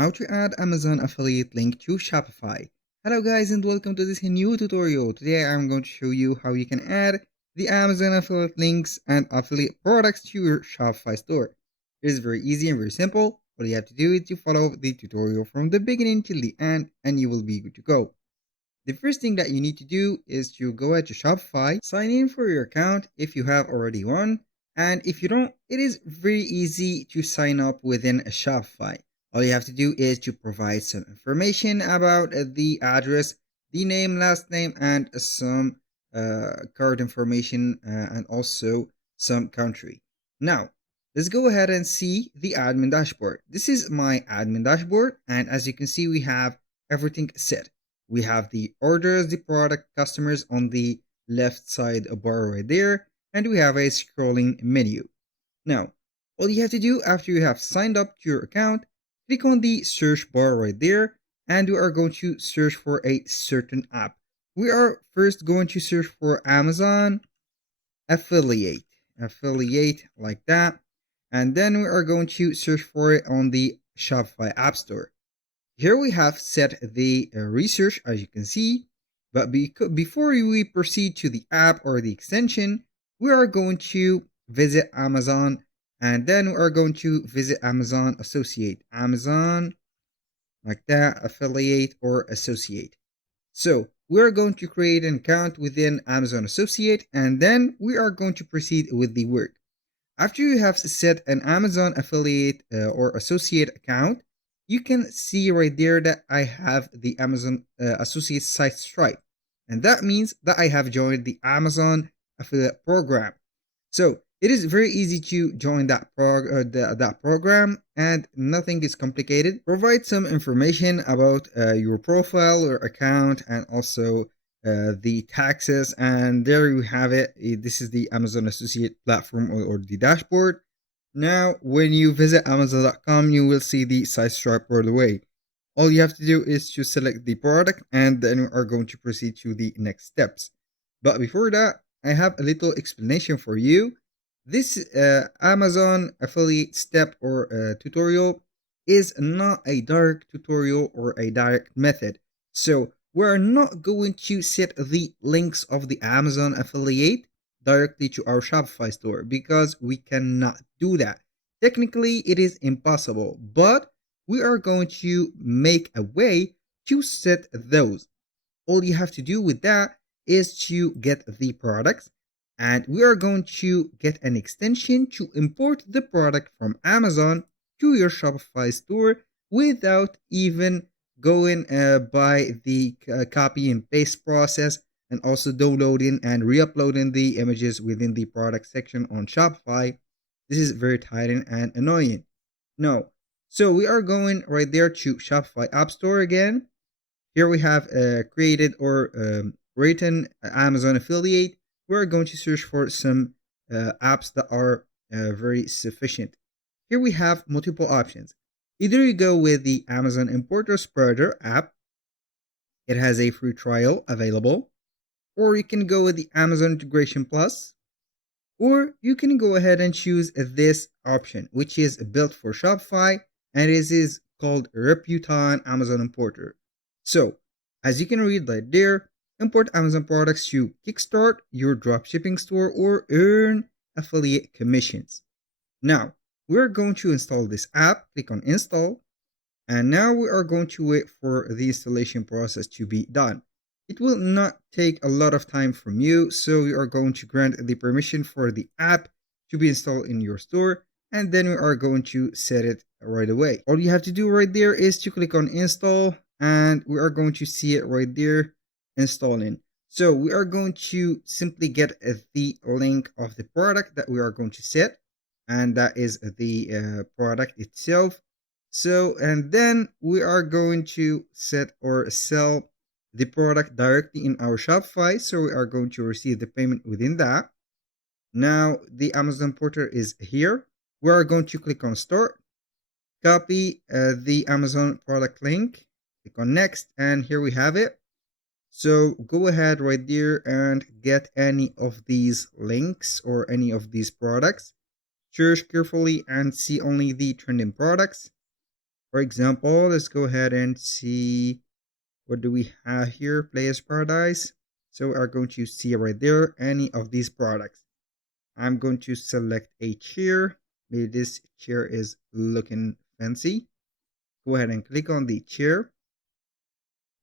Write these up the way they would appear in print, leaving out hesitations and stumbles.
how to add Amazon affiliate link to Shopify. Hello guys and welcome to this new tutorial. Today I'm going to show you how you can add the Amazon affiliate links and affiliate products to your Shopify store. It is very easy and very simple. All you have to do is to follow the tutorial from the beginning till the end and you will be good to go. The first thing that you need to do is to go ahead to Shopify, sign in for your account if you have already one, and if you don't, it is very easy to sign up within a Shopify. All you have to do is to provide some information about the address, the name, last name, and some card information and also some country. Now, let's go ahead and see the admin dashboard. This is my admin dashboard, and as you can see, we have everything set. We have the orders, the product, customers on the left side bar right there, and we have a scrolling menu. Now, all you have to do after you have signed up to your account, click on the search bar right there, and we are going to search for a certain app. We are first going to search for Amazon affiliate like that, and then we are going to search for it on the Shopify App Store. Here we have set the research, as you can see, but before we proceed to the app or the extension, we are going to visit Amazon, and then we are going to visit Amazon Associate, Amazon like that, affiliate or associate. So we are going to create an account within Amazon Associate, and then we are going to proceed with the work. After you have set an Amazon affiliate or associate account, you can see right there that I have the Amazon Associate site Stripe. And that means that I have joined the Amazon affiliate program. So it is very easy to join that program, and nothing is complicated. Provide some information about your profile or account and also the taxes, and there you have it. This is the Amazon Associate platform or the dashboard. Now, when you visit Amazon.com, you will see the site Stripe right away. All you have to do is to select the product, and then we are going to proceed to the next steps. But before that, I have a little explanation for you. This Amazon affiliate step or tutorial is not a direct tutorial or a direct method. So we're not going to set the links of the Amazon affiliate directly to our Shopify store because we cannot do that. Technically, it is impossible, but we are going to make a way to set those. All you have to do with that is to get the products, and we are going to get an extension to import the product from Amazon to your Shopify store without even going by the copy and paste process, and also downloading and re-uploading the images within the product section on Shopify. This is very tiring and annoying. No. So we are going right there to Shopify App Store again. Here we have created or written Amazon affiliate. We're going to search for some apps that are very sufficient. Here we have multiple options. Either you go with the Amazon Importer Spreader app. It has a free trial available. Or you can go with the Amazon Integration Plus, or you can go ahead and choose this option, which is built for Shopify, and it is called Reputon Amazon Importer. So, as you can read right there, import Amazon products to kickstart your dropshipping store or earn affiliate commissions. Now, we're going to install this app, click on install, and now we are going to wait for the installation process to be done. It will not take a lot of time from you, so we are going to grant the permission for the app to be installed in your store, and then we are going to set it right away. All you have to do right there is to click on install, and we are going to see it right there installing. So we are going to simply get the link of the product that we are going to set, and that is the product itself. So, and then we are going to set or sell the product directly in our Shopify, so we are going to receive the payment within that. Now the Amazon portal is here. We are going to click on start, copy the Amazon product link, click on next, and here we have it. So go ahead right there and get any of these links or any of these products. Search carefully and see only the trending products. For example, let's go ahead and see what do we have here, Players Paradise. So we are going to see right there any of these products. I'm going to select a chair. Maybe this chair is looking fancy. Go ahead and click on the chair.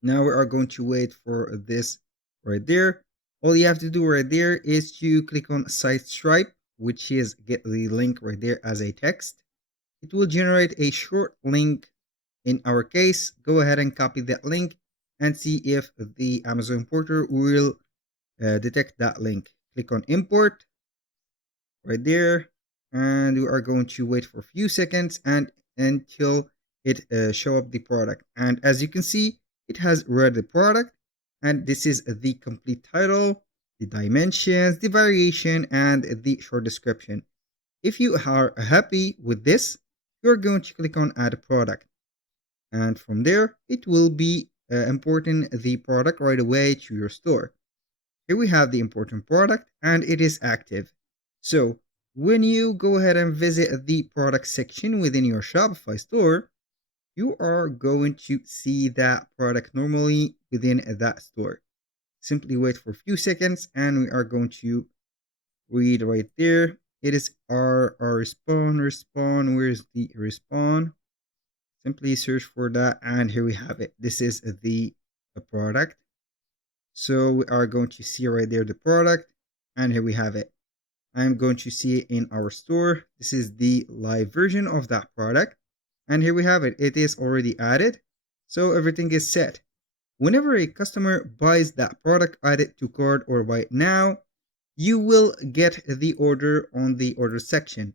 Now we are going to wait for this right there. All you have to do right there is to click on site stripe, which is get the link right there as a text. It will generate a short link. In our case, go ahead and copy that link and see if the Amazon importer will detect that link. Click on import right there, and we are going to wait for a few seconds and until it show up the product. And as you can see, it has read the product, and this is the complete title, the dimensions, the variation, and the short description. If you are happy with this, you're going to click on add product, and from there it will be importing the product right away to your store. Here we have the important product and it is active. So when you go ahead and visit the product section within your Shopify store, you are going to see that product normally within that store. Simply wait for a few seconds and we are going to read right there. It is our respawn. Where's the respawn? Simply search for that and here we have it. This is the product. So we are going to see right there the product and here we have it. I'm going to see it in our store. This is the live version of that product. And here we have it. It is already added. So everything is set. Whenever a customer buys that product, add it to cart or buy it now, you will get the order on the order section.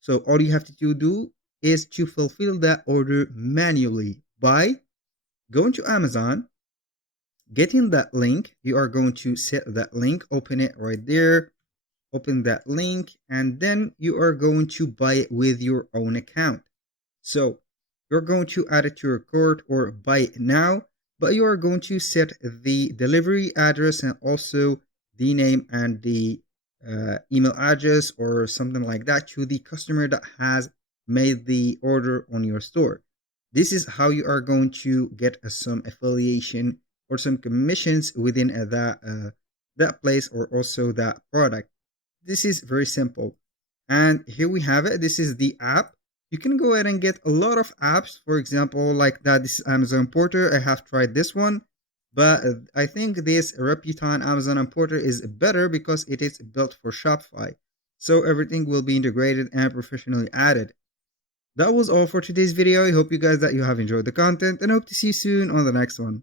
So all you have to do is to fulfill that order manually by going to Amazon, getting that link. You are going to set that link, open it right there, open that link, and then you are going to buy it with your own account. So you're going to add it to your cart or buy it now, but you are going to set the delivery address and also the name and the email address or something like that to the customer that has made the order on your store. This is how you are going to get some affiliation or some commissions within that place or also that product. This is very simple. And here we have it. This is the app. You can go ahead and get a lot of apps. For example, like that, this is Amazon Importer. I have tried this one, but I think this Reputon Amazon Importer is better because it is built for Shopify. So everything will be integrated and professionally added. That was all for today's video. I hope you guys that you have enjoyed the content and hope to see you soon on the next one.